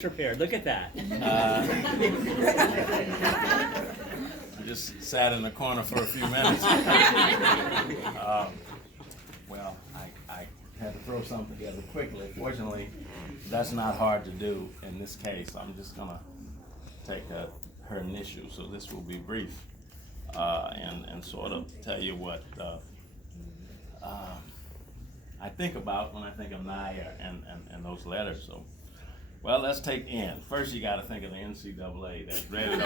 Prepared. Look at that. I just sat in the corner for a few minutes. Well, I had to throw something together quickly. Fortunately, that's not hard to do in this case. I'm just going to take her initials, so this will be brief and sort of tell you what I think about when I think of Naya and those letters. So. Well, let's take N. First, you got to think of the NCAA that's ready to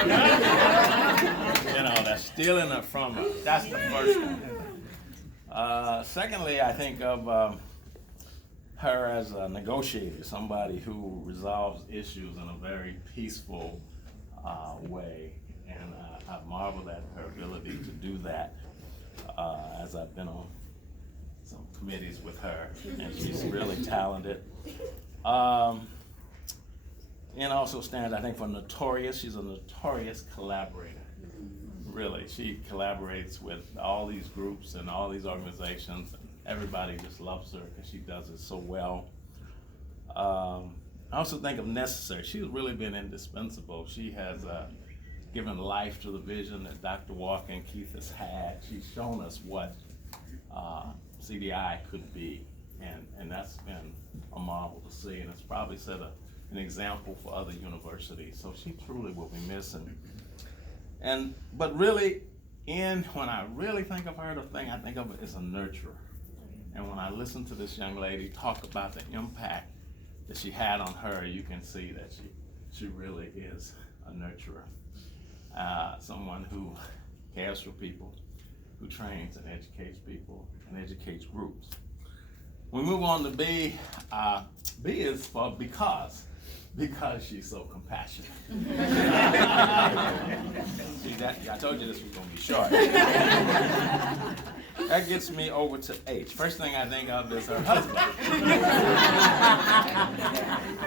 that's stealing it from us. That's the first one. Secondly, I think of her as a negotiator, somebody who resolves issues in a very peaceful way, and I marvel at her ability to do that as I've been on some committees with her, and she's really talented. And also stands, I think, for notorious. She's a notorious collaborator. Really, she collaborates with all these groups and all these organizations, and everybody just loves her because she does it so well. I also think of necessary. She's really been indispensable. She has given life to the vision that Dr. Walker and Keith has had. She's shown us what CDI could be, and that's been a marvel to see, and it's probably set an example for other universities. So she truly will be missing. But really, when I really think of her, the thing I think of it is a nurturer. And when I listen to this young lady talk about the impact that she had on her, you can see that she really is a nurturer. Someone who cares for people, who trains and educates people and educates groups. We move on to B. B is for because she's so compassionate. See that? I told you this was going to be short. That gets me over to H. First thing I think of is her husband.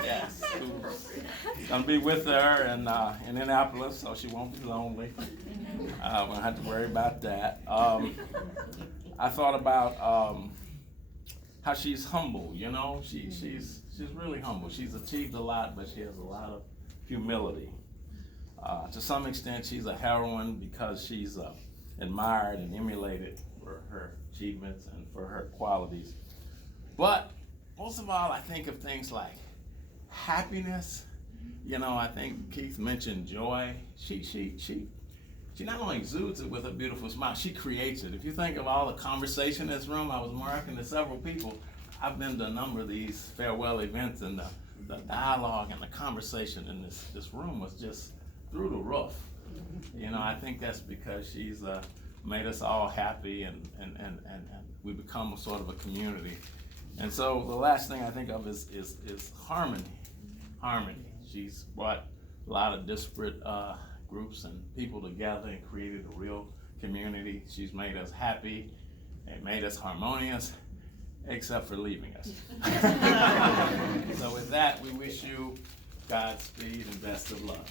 Yes, who's going to be with her in Indianapolis, so she won't be lonely. We don't have to worry about that. I thought about how she's humble. She's really humble. She's achieved a lot, but she has a lot of humility. To some extent, she's a heroine because she's admired and emulated for her achievements and for her qualities. But most of all, I think of things like happiness. I think Keith mentioned joy. She not only exudes it with her beautiful smile, she creates it. If you think of all the conversation in this room, I was marking to several people. I've been to a number of these farewell events, and the dialogue and the conversation in this room was just through the roof. I think that's because she's made us all happy, and we become a sort of a community. And so the last thing I think of is harmony. Harmony. She's brought a lot of disparate groups and people together and created a real community. She's made us happy and made us harmonious, except for leaving us. So with that, we wish you Godspeed and best of luck.